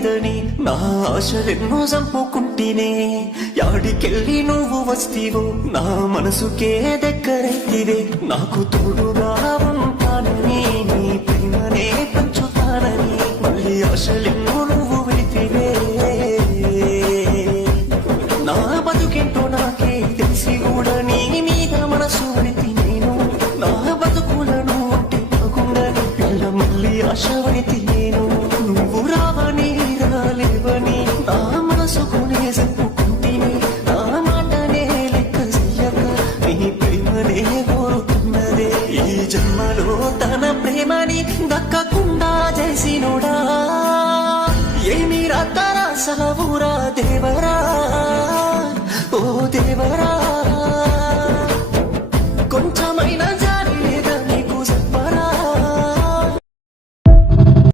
లేదని నా ఆశలెన్నో చంపుకుంటేనే యాడికెళ్ళి నువ్వు వస్తీవో నా మనసుకే దగ్గరైతివే నాకు తోడుగా ఉంటానని నీ ప్రేమనే పంచుతానని మళ్ళీ ఆశలెన్నో నువ్వు వెళితివే నా బతుకేంటో నాకే తెలిసి కూడా నీ మీద మనసు వెళితి నేను నా బతుకులను అంటే బాగుండని పిల్ల మళ్ళీ ఆశవడితి నేను నువ్వు రావని రాలేవని నా మనసుకునే చెప్పుకుంటేనే నా మాటనే లెక్క చెయ్యక నీ ప్రేమనే కోరుతున్నదే ఈ జన్మలో తన ప్రేమని దక్కకుండా చేసినోడా ఏమి రాత రాసావురా దేవా